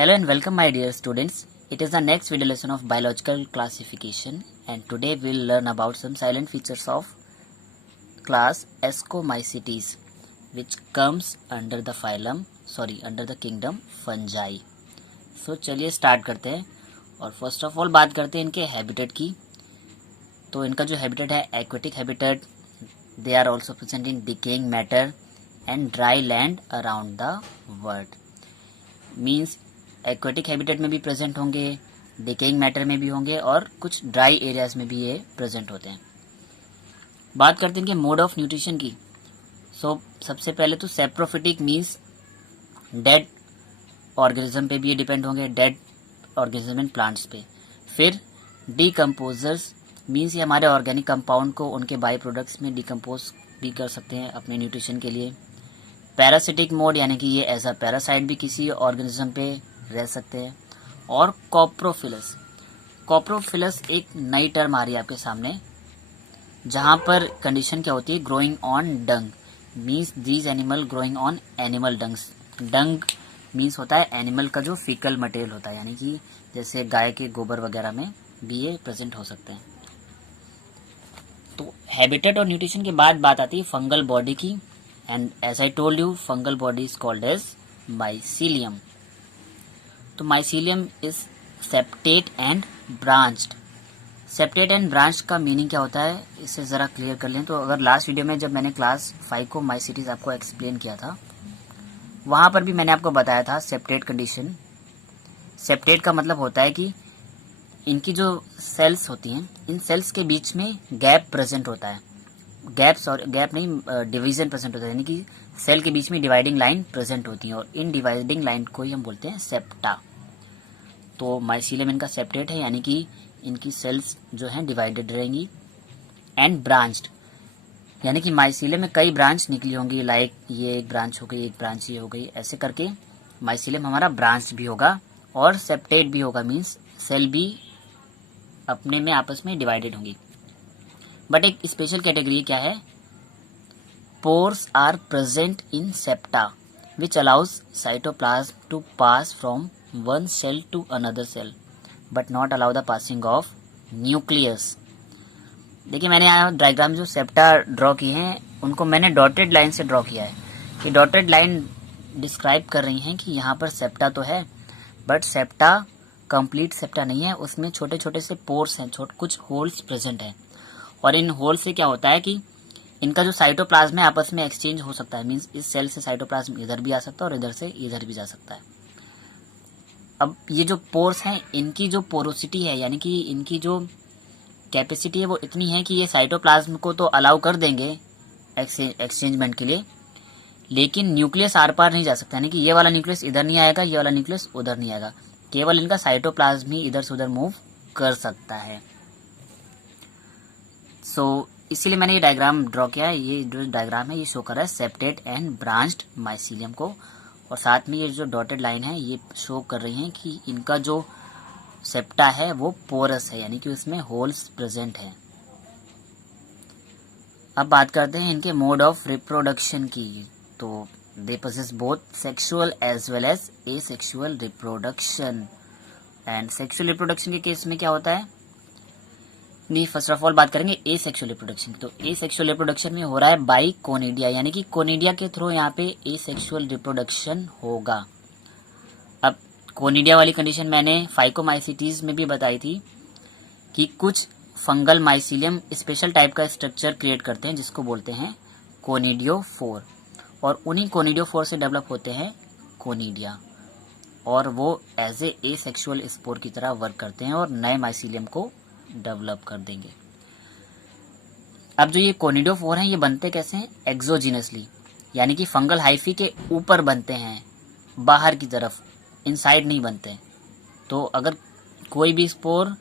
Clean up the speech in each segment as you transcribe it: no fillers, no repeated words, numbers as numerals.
Hello and welcome my dear students. It is the next video lesson of biological classification and today we'll learn about some silent features of class Ascomycetes which comes under the kingdom fungi. So चलिए start करते हैं और first of all बात करते हैं इनके habitat की। तो इनका जो हैबिटेट है aquatic habitat, they are also present in decaying matter and dry land around the world. Means aquatic habitat में भी प्रेजेंट होंगे, डिकेइंग मैटर में भी होंगे और कुछ ड्राई एरियाज में भी ये प्रेजेंट होते हैं। बात करते हैं इनके मोड ऑफ न्यूट्रिशन की। सबसे पहले तो सेप्रोफिटिक मीन्स डेड ऑर्गेनिज्म पे भी ये डिपेंड होंगे, डेड ऑर्गेनिज्म एंड प्लांट्स पे। फिर डीकम्पोजर्स मीन्स ये हमारे ऑर्गेनिक कंपाउंड को उनके बाई प्रोडक्ट्स में डिकम्पोज भी कर सकते हैं अपने न्यूट्रिशन के लिए। पैरासिटिक मोड यानी कि ये एज अ पैरासाइट भी किसी ऑर्गेनिज्म पे रह सकते हैं। और कॉप्रोफिलस एक नई टर्म आ रही है आपके सामने, जहां पर कंडीशन क्या होती है, growing on dung means these animal growing on animal dungs. Dung means होता है एनिमल का जो फीकल मटेरियल होता है, यानी कि जैसे गाय के गोबर वगैरह में भी ये प्रेजेंट हो सकते हैं। तो हैबिटेट और न्यूट्रिशन के बाद बात आती है फंगल बॉडी की and as I told you fungal body is called as mycelium. तो mycelium is septate and branched. Septate and branch का मीनिंग क्या होता है इसे जरा क्लियर कर लें। तो अगर लास्ट वीडियो में जब मैंने क्लास 5 को माइसीटीज आपको एक्सप्लेन किया था, वहां पर भी मैंने आपको बताया था सेप्टेट कंडीशन। सेप्टेट का मतलब होता है कि इनकी जो सेल्स होती हैं, इन सेल्स के बीच में गैप प्रेजेंट होता है। गैप नहीं, डिवीजन प्रेजेंट होता है, यानी कि सेल के बीच में डिवाइडिंग लाइन प्रेजेंट होती है और इन डिवाइडिंग लाइन को ही हम बोलते हैं सेप्टा। तो माइसीलियम इनका सेप्टेट है, यानी कि इनकी सेल्स जो हैं डिवाइडेड रहेंगी। एंड ब्रांच्ड यानी कि माइसीलियम में कई ब्रांच निकली होंगी, लाइक ये एक ब्रांच हो गई, एक ब्रांच ये हो गई, ऐसे करके माइसीलियम हमारा ब्रांच भी होगा और सेप्टेट भी होगा, मीन्स सेल भी अपने में आपस में डिवाइडेड होंगी। बट एक स्पेशल कैटेगरी क्या है, pores are present in septa which allows cytoplasm to pass from one cell to another cell but not allow the passing of nucleus. देखिए मैंने यहाँ डायग्राम जो सेप्टा ड्रॉ किए हैं उनको मैंने डॉटेड लाइन से ड्रॉ किया है। कि डॉटेड लाइन डिस्क्राइब कर रही हैं कि यहाँ पर सेप्टा तो है बट सेप्टा कंप्लीट सेप्टा नहीं है, उसमें छोटे छोटे से पोर्स हैं, कुछ होल्स प्रेजेंट हैं। और इन होल से क्या होता है कि इनका जो साइटोप्लाज्म है आपस में एक्सचेंज हो सकता है, मीन्स इस सेल से साइटोप्लाज्म इधर भी आ सकता है और इधर से इधर भी जा सकता है। अब ये जो पोर्स हैं इनकी जो पोरोसिटी है, यानी कि इनकी जो कैपेसिटी है वो इतनी है कि ये साइटोप्लाज्म को तो अलाउ कर देंगे एक्सचेंजमेंट के लिए, लेकिन न्यूक्लियस आर पार नहीं जा सकता, यानी कि ये वाला न्यूक्लियस इधर नहीं आएगा, ये वाला न्यूक्लियस उधर नहीं आएगा, केवल इनका साइटोप्लाज्म ही इधर से उधर मूव कर सकता है। इसीलिए मैंने ये डायग्राम ड्रॉ किया है। ये जो डायग्राम है ये शो कर रहा है सेप्टेट एंड ब्रांच्ड माइसीलियम को, और साथ में ये जो डॉटेड लाइन है ये शो कर रही है कि इनका जो सेप्टा है वो पोरस है, यानी कि उसमें होल्स प्रेजेंट है। अब बात करते हैं इनके मोड ऑफ रिप्रोडक्शन की। तो they possess both sexual as well as asexual reproduction. And sexual reproduction के केस में क्या होता है, नहीं फर्स्ट ऑफ ऑल बात करेंगे एसेक्सुअल रिप्रोडक्शन। तो एसेक्सुअल रिप्रोडक्शन में हो रहा है बाई कोनिडिया, यानी कि कोनिडिया के थ्रू यहाँ पे एसेक्सुअल रिप्रोडक्शन होगा। अब कोनिडिया वाली कंडीशन मैंने फाइकोमाइसीटीज में भी बताई थी कि कुछ फंगल माइसीलियम स्पेशल टाइप का स्ट्रक्चर क्रिएट करते हैं जिसको बोलते हैं कोनिडियोफोर, और उन्हीं कोनिडियोफोर से डेवलप होते हैं कोनिडिया, और वो एज ए एसेक्सुअल स्पोर की तरह वर्क करते हैं और नए माइसीलियम को डेवलप कर देंगे। अब जो ये कोनिडियोफोर हैं ये बनते कैसे हैं, एक्सोजीनसली, यानी कि फंगल हाइफी के ऊपर बनते हैं, बाहर की तरफ, इनसाइड नहीं बनते। तो अगर कोई भी स्पोर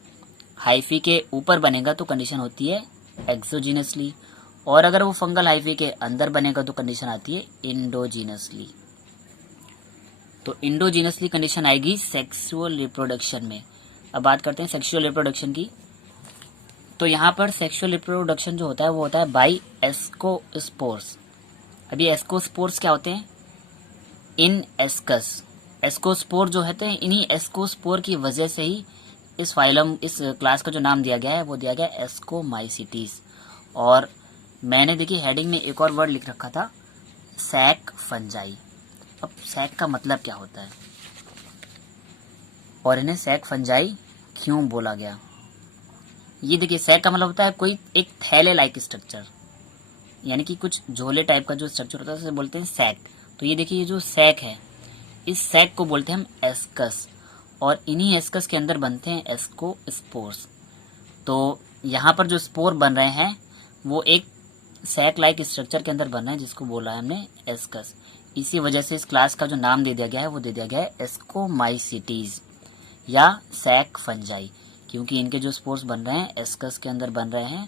हाइफी के ऊपर बनेगा तो कंडीशन होती है एक्सोजीनसली, और अगर वो फंगल हाइफी के अंदर बनेगा तो कंडीशन आती है इंडोजीनसली। तो इंडोजीनसली कंडीशन आएगी सेक्सुअल रिप्रोडक्शन में। अब बात करते हैं सेक्सुअल रिप्रोडक्शन की। तो यहाँ पर सेक्सुअल रिप्रोडक्शन जो होता है वो होता है बाई एस्कोस्पोर्स। अभी एस्कोस्पोर्स क्या होते हैं, इन एस्कस एस्कोस्पोर जो होते हैं, इन्हीं एस्कोस्पोर की वजह से ही इस फाइलम, इस क्लास का जो नाम दिया गया है वो दिया गया एस्कोमाइसिटीज। और मैंने देखिए हेडिंग में एक और वर्ड लिख रखा था, सैक फंजाई। अब सैक का मतलब क्या होता है और इन्हें सैक फंजाई क्यों बोला गया? ये देखिए सैक का मतलब होता है कोई एक थैले लाइक स्ट्रक्चर, यानी कि कुछ झोले टाइप का जो स्ट्रक्चर होता है उसे बोलते हैं सैक। तो ये देखिए ये जो सैक है, इस सैक को बोलते हैं हम एस्कस, और इन्हीं एस्कस के अंदर बनते हैं एस्कोस्पोर्स। तो यहाँ पर जो स्पोर बन रहे हैं वो एक सैक लाइक स्ट्रक्चर के अंदर बन रहे हैं, जिसको बोला है हमने एस्कस। इसी वजह से इस क्लास का जो नाम दे दिया गया है वो दे दिया गया है एस्कोमाइसिटीज या सैक फंजाई, क्योंकि इनके जो स्पोर्स बन रहे हैं एस्कस के अंदर बन रहे हैं,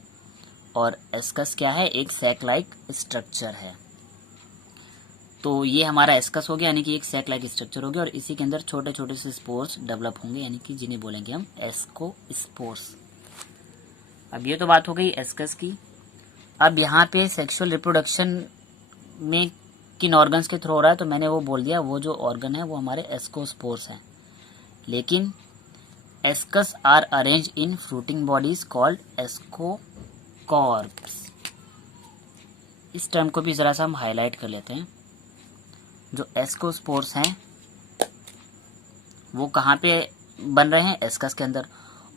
और एस्कस क्या है, एक सैक लाइक स्ट्रक्चर है। तो ये हमारा एस्कस हो गया, यानी कि एक सैक लाइक स्ट्रक्चर हो गया, और इसी के अंदर छोटे छोटे से स्पोर्स डेवलप होंगे, यानी कि जिन्हें बोलेंगे हम एस्कोस्पोर्स। अब ये तो बात हो गई एस्कस की। अब यहाँ पे सेक्सुअल रिप्रोडक्शन में किन ऑर्गन्स के थ्रू हो रहा है, तो मैंने वो बोल दिया, वो जो ऑर्गन है वो हमारे एस्कोस्पोर्स हैं। लेकिन ascus are arrange in fruiting bodies called ascocarps. इस टर्म को भी जरा सा हम हाईलाइट कर लेते हैं। जो एस्कोस्पोर्स हैं वो कहाँ पे बन रहे हैं, एस्कस के अंदर,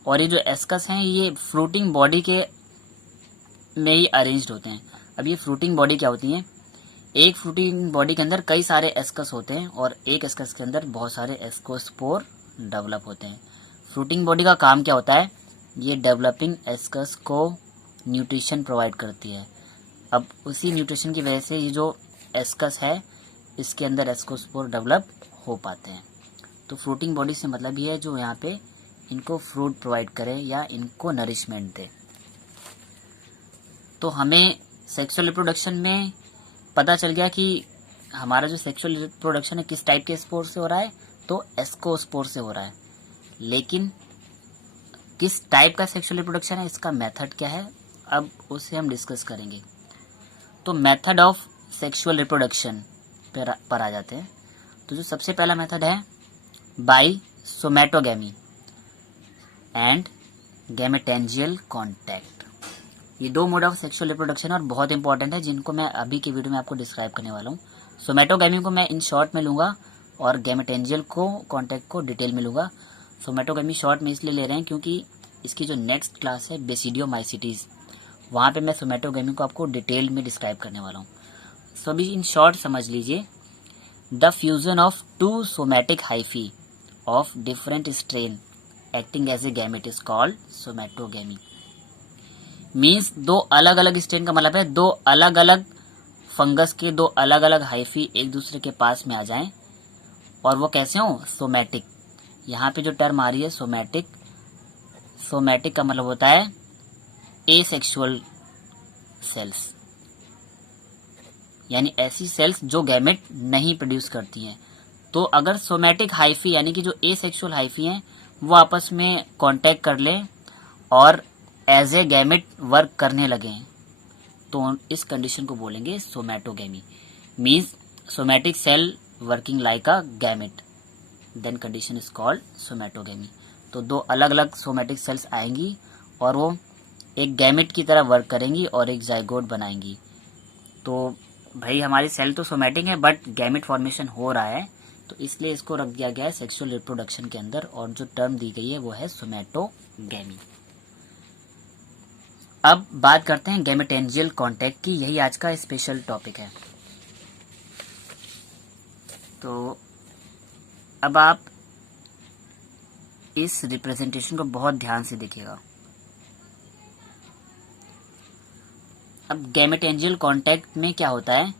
और ये जो एस्कस हैं ये फ्रूटिंग बॉडी के में ही अरेंज्ड होते हैं। अब ये फ्रूटिंग बॉडी क्या होती है, एक फ्रूटिंग बॉडी के अंदर कई सारे एस्कस होते हैं, और एक एस्कस के अंदर बहुत सारे एस्कोस्पोर डेवलप होते हैं। फ्रूटिंग बॉडी का काम क्या होता है, ये डेवलपिंग एस्कस को न्यूट्रिशन प्रोवाइड करती है। अब उसी न्यूट्रिशन की वजह से ये जो एस्कस है इसके अंदर एस्कोस्पोर डेवलप हो पाते हैं। तो फ्रूटिंग बॉडी से मतलब ये है जो यहाँ पे इनको फ्रूट प्रोवाइड करे या इनको नरिशमेंट दे। तो हमें सेक्सुअल रिप्रोडक्शन में पता चल गया कि हमारा जो सेक्सुअल रिप्रोडक्शन है किस टाइप के स्पोर से हो रहा है, तो एस्कोस्पोर से हो रहा है। लेकिन किस टाइप का सेक्सुअल रिप्रोडक्शन है, इसका मेथड क्या है, अब उसे हम डिस्कस करेंगे। तो मेथड ऑफ सेक्सुअल रिप्रोडक्शन पर आ जाते हैं। तो जो सबसे पहला मेथड है बाय सोमैटोगेमी एंड गैमेटेंजियल कॉन्टैक्ट। ये दो मोड ऑफ सेक्सुअल रिप्रोडक्शन और बहुत इंपॉर्टेंट है, जिनको मैं अभी की वीडियो में आपको डिस्क्राइब करने वाला हूँ। सोमैटोगेमी को मैं इन शॉर्ट में लूंगा और गैमेटेंजियल को कॉन्टैक्ट को डिटेल में लूंगा। सोमैटोगेमी शॉर्ट में इसलिए ले रहे हैं क्योंकि इसकी जो नेक्स्ट क्लास है बेसिडियोमाइसिटीज, वहाँ पे मैं सोमैटोगेमी को आपको डिटेल में डिस्क्राइब करने वाला हूँ। सो अभी इन शॉर्ट समझ लीजिए, the fusion of two somatic hyphae of different strain acting as a gamete is called somatogamy. Means दो अलग अलग स्ट्रेन का मतलब है दो अलग अलग फंगस के दो अलग अलग हाइफी एक दूसरे के पास में आ जाएं, और वो कैसे हो, सोमैटिक। यहाँ पे जो टर्म आ रही है सोमैटिक, सोमैटिक का मतलब होता है एसेक्सुअल सेल्स, यानी ऐसी सेल्स जो गैमेट नहीं प्रोड्यूस करती हैं। तो अगर सोमैटिक हाइफी यानी कि जो एसेक्सुअल हाइफी हैं वो आपस में कांटेक्ट कर लें और एज ए गैमेट वर्क करने लगें, तो इस कंडीशन को बोलेंगे somatogamy. Means somatic cell working like a gamete, then condition is called somatogamy. तो दो अलग अलग सोमैटिक सेल्स आएंगी और वो एक गैमेट की तरह वर्क करेंगी और एक जाइगोट बनाएंगी। तो भाई हमारी सेल तो सोमैटिक है बट गैमेट फॉर्मेशन हो रहा है, तो इसलिए इसको रख दिया गया है सेक्सुअल रिप्रोडक्शन के अंदर, और जो टर्म दी गई है वो है सोमैटोगेमी। अब बात करते हैं गैमेटेंजियल कॉन्टैक्ट की, यही आज का स्पेशल टॉपिक है। तो अब आप इस रिप्रेजेंटेशन को बहुत ध्यान से देखिएगा। अब गैमेटेंजियल कॉन्टैक्ट में क्या होता है,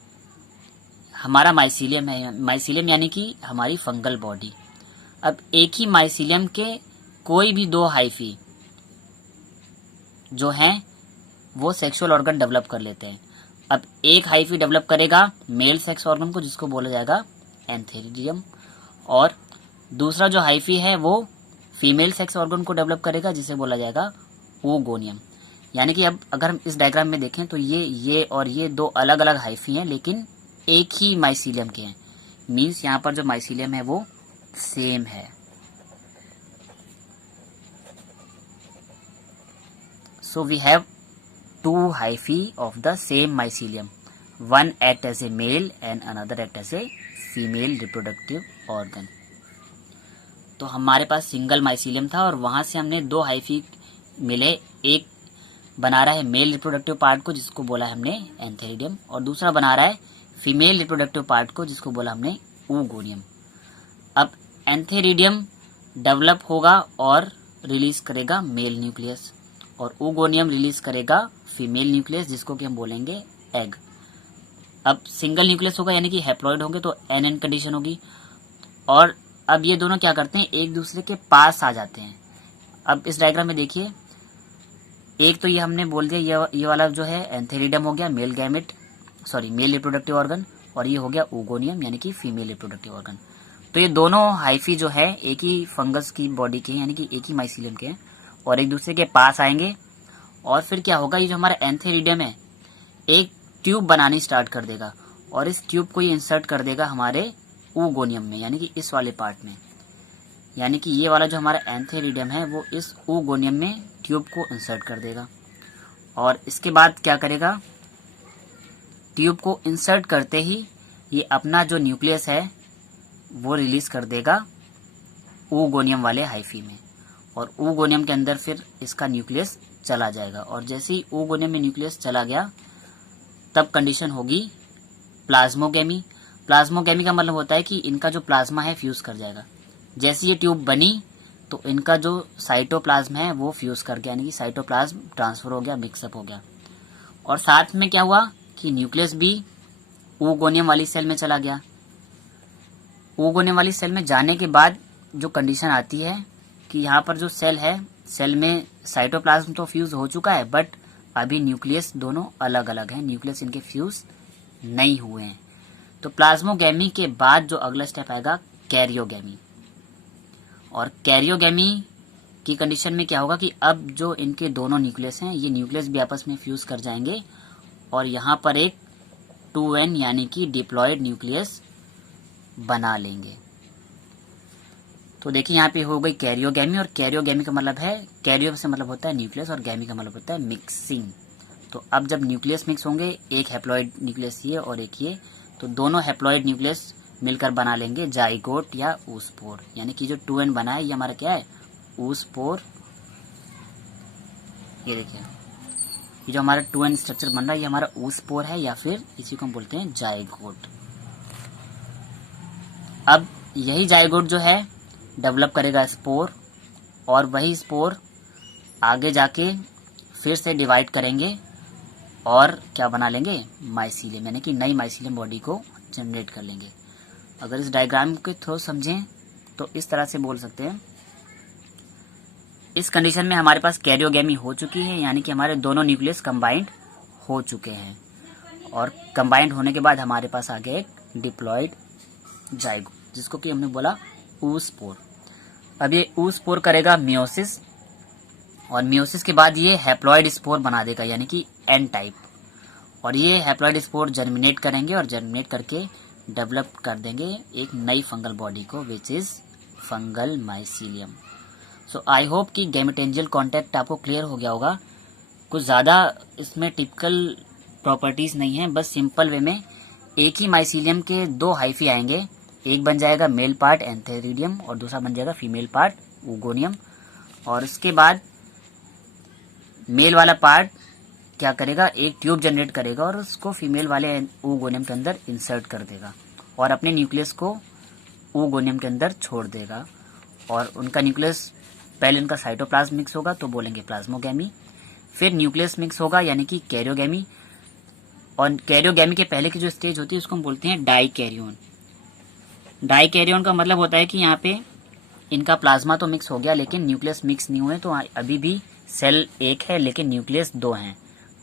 हमारा माइसीलियम है, माइसीलियम यानी कि हमारी फंगल बॉडी। अब एक ही माइसीलियम के कोई भी दो हाइफी जो हैं वो सेक्सुअल ऑर्गन डेवलप कर लेते हैं। अब एक हाइफी डेवलप करेगा मेल सेक्स ऑर्गन को, जिसको बोला जाएगा एंथेरिडियम, और दूसरा जो हाइफी है वो फीमेल सेक्स ऑर्गन को डेवलप करेगा, जिसे बोला जाएगा ओगोनियम। यानी कि अब अगर हम इस डायग्राम में देखें तो ये और ये दो अलग अलग हाइफी हैं लेकिन एक ही माइसीलियम के हैं। मीन्स यहाँ पर जो माइसीलियम है वो सेम है। So we have two hyphae of the same mycelium, one act as a male and another act as a female reproductive organ. तो हमारे पास सिंगल माइसीलियम था और वहां से हमने दो हाइफी मिले, एक बना रहा है मेल रिप्रोडक्टिव पार्ट को जिसको बोला हमने एंथेरिडियम, और दूसरा बना रहा है फीमेल रिप्रोडक्टिव पार्ट को जिसको बोला हमने oogonia। अब एंथेरिडियम डेवलप होगा और रिलीज करेगा मेल न्यूक्लियस, और oogonia रिलीज करेगा फीमेल न्यूक्लियस जिसको कि हम बोलेंगे एग। अब सिंगल न्यूक्लियस होगा यानी कि हैप्लॉइड होंगे तो एन कंडीशन होगी, और अब ये दोनों क्या करते हैं, एक दूसरे के पास आ जाते हैं। अब इस डायग्राम में देखिए, एक तो ये हमने बोल दिया ये वाला जो है एंथेरिडियम हो गया male gamete, sorry male reproductive organ, और ये हो गया oogonia यानी कि फीमेल रिप्रोडक्टिव ऑर्गन। तो ये दोनों हाइफी जो है एक ही फंगस की बॉडी के हैं यानी कि एक ही माइसीलियम के हैं, और एक दूसरे के पास आएंगे, और फिर क्या होगा, ये जो हमारा एंथेरिडियम है एक ट्यूब बनानी स्टार्ट कर देगा, और इस ट्यूब को ये इंसर्ट कर देगा हमारे oogonia में यानी कि इस वाले पार्ट में, यानी कि ये वाला जो हमारा एंथेरिडियम है वो इस oogonia में ट्यूब को इंसर्ट कर देगा, और इसके बाद क्या करेगा, ट्यूब को इंसर्ट करते ही ये अपना जो न्यूक्लियस है वो रिलीज कर देगा oogonia वाले हाइफी में, और oogonia के अंदर फिर इसका न्यूक्लियस चला जाएगा, और जैसे ही oogonia में न्यूक्लियस चला गया तब कंडीशन होगी प्लाज्मोगेमी। प्लाज्मोगेमी का मतलब होता है कि इनका जो प्लाज्मा है फ्यूज कर जाएगा। जैसे ये ट्यूब बनी तो इनका जो साइटोप्लाज्म है वो फ्यूज कर गया, यानी कि साइटोप्लाज्म ट्रांसफर हो गया, मिक्सअप हो गया, और साथ में क्या हुआ कि न्यूक्लियस भी oogonia वाली सेल में चला गया। oogonia वाली सेल में जाने के बाद जो कंडीशन आती है कि यहाँ पर जो सेल है, सेल में साइटोप्लाज्म तो फ्यूज हो चुका है बट अभी न्यूक्लियस दोनों अलग अलग हैं, न्यूक्लियस इनके फ्यूज नहीं हुए हैं। तो प्लाज्मोगेमी के बाद जो अगला स्टेप आएगा कैरियोगेमी, और कैरियोगेमी की कंडीशन में क्या होगा कि अब जो इनके दोनों न्यूक्लियस हैं ये न्यूक्लियस भी आपस में फ्यूज कर जाएंगे, और यहाँ पर एक 2n यानी कि डिप्लॉयड न्यूक्लियस बना लेंगे। तो देखिए यहाँ पे हो गई कैरियोगेमी, और कैरियोगेमी का मतलब है, कैरियो से मतलब होता है न्यूक्लियस और गैमी का मतलब होता है मिक्सिंग। तो अब जब न्यूक्लियस मिक्स होंगे, एक हैप्लॉइड न्यूक्लियस ये और एक ये, तो दोनों हैप्लॉइड न्यूक्लियस मिलकर बना लेंगे जाइगोट या oospore, यानी कि जो 2n बना है ये हमारा क्या है, oospore। ये देखिए ये जो हमारा 2n स्ट्रक्चर बन रहा है ये हमारा oospore है, या फिर इसी को हम बोलते हैं जाइगोट। अब यही जाइगोट जो है डेवलप करेगा स्पोर, और वही स्पोर आगे जाके फिर से डिवाइड करेंगे और क्या बना लेंगे, माइसीलियम, यानी कि नई माइसीलियम बॉडी को जनरेट कर लेंगे। अगर इस डायग्राम के थ्रू समझें तो इस तरह से बोल सकते हैं, इस कंडीशन में हमारे पास कैरियोगेमी हो चुकी है, यानी कि हमारे दोनों न्यूक्लियस कंबाइंड हो चुके हैं, और कंबाइंड होने के बाद हमारे पास आ गया एक डिप्लॉयड जाइगोट जिसको कि हमने बोला oospore। अब ये oospore करेगा मियोसिस, और मियोसिस के बाद ये हैप्लॉइड स्पोर बना देगा यानी कि एन टाइप, और ये हैप्लॉइड स्पोर जर्मिनेट करेंगे, और जर्मिनेट करके डेवलप कर देंगे एक नई फंगल बॉडी को which is fungal mycelium. So I hope कि गैमेटेंजियल कॉन्टैक्ट आपको क्लियर हो गया होगा। कुछ ज़्यादा इसमें टिपिकल प्रॉपर्टीज नहीं है, बस सिंपल वे में एक ही माइसीलियम के दो हाइफी आएंगे, एक बन जाएगा मेल पार्ट एंथेरिडियम और दूसरा बन जाएगा फीमेल पार्ट oogonia, और उसके बाद मेल वाला पार्ट क्या करेगा, एक ट्यूब जनरेट करेगा और उसको फीमेल वाले oogonia के अंदर इंसर्ट कर देगा, और अपने न्यूक्लियस को oogonia के अंदर छोड़ देगा, और उनका न्यूक्लियस पहले उनका साइटोप्लाज्म मिक्स होगा तो बोलेंगे प्लाज्मोगेमी, फिर न्यूक्लियस मिक्स होगा यानी कि कैरियोगेमी, और कैरियोगेमी के पहले की जो स्टेज होती है उसको हम बोलते हैं डाइकैरियोन। डाइकैरियोन का मतलब होता है कि यहाँ पे इनका प्लाज्मा तो मिक्स हो गया लेकिन न्यूक्लियस मिक्स नहीं हुए, तो अभी भी सेल एक है लेकिन न्यूक्लियस दो हैं,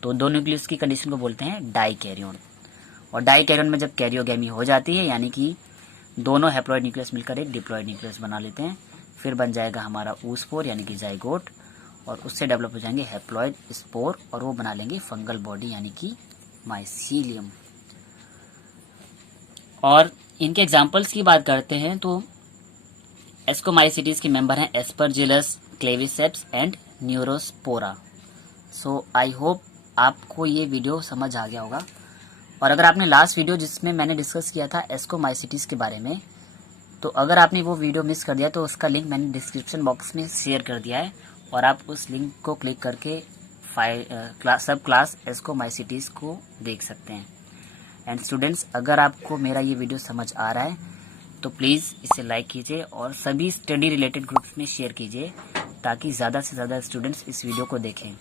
तो दो न्यूक्लियस की कंडीशन को बोलते हैं डाइकैरियोन। और डाइकैरियोन में जब कैरियोगेमी हो जाती है यानी कि दोनों हैप्लॉइड न्यूक्लियस मिलकर एक डिप्लॉइड न्यूक्लियस बना लेते हैं, फिर बन जाएगा हमारा oospore यानी कि जाइगोट, और उससे डेवलप हो जाएंगे हैप्लॉइड स्पोर, और वो बना लेंगे फंगल बॉडी यानी कि माइसीलियम। और इनके एग्जाम्पल्स की बात करते हैं तो एस्कोमाइसिटीज के मेंबर हैं Aspergillus, Claviceps and Neurospora. So I hope आपको ये वीडियो समझ आ गया होगा। और अगर आपने लास्ट वीडियो जिसमें मैंने डिस्कस किया था एस्कोमाइसिटीज के बारे में, तो अगर आपने वो वीडियो मिस कर दिया तो उसका लिंक मैंने डिस्क्रिप्शन बॉक्स में शेयर कर दिया है, और आप उस लिंक को क्लिक करके सब क्लास एस्कोमाइसिटीज को देख सकते हैं। एंड स्टूडेंट्स, अगर आपको मेरा ये वीडियो समझ आ रहा है तो प्लीज़ इसे लाइक कीजिए और सभी स्टडी रिलेटेड ग्रुप्स में शेयर कीजिए, ताकि ज़्यादा से ज़्यादा स्टूडेंट्स इस वीडियो को देखें।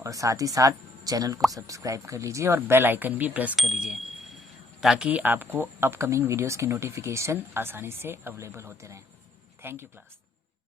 और साथ ही साथ चैनल को सब्सक्राइब कर लीजिए और बेल आइकन भी प्रेस कर लीजिए, ताकि आपको अपकमिंग वीडियोस की नोटिफिकेशन आसानी से अवेलेबल होते रहें। Thank you class.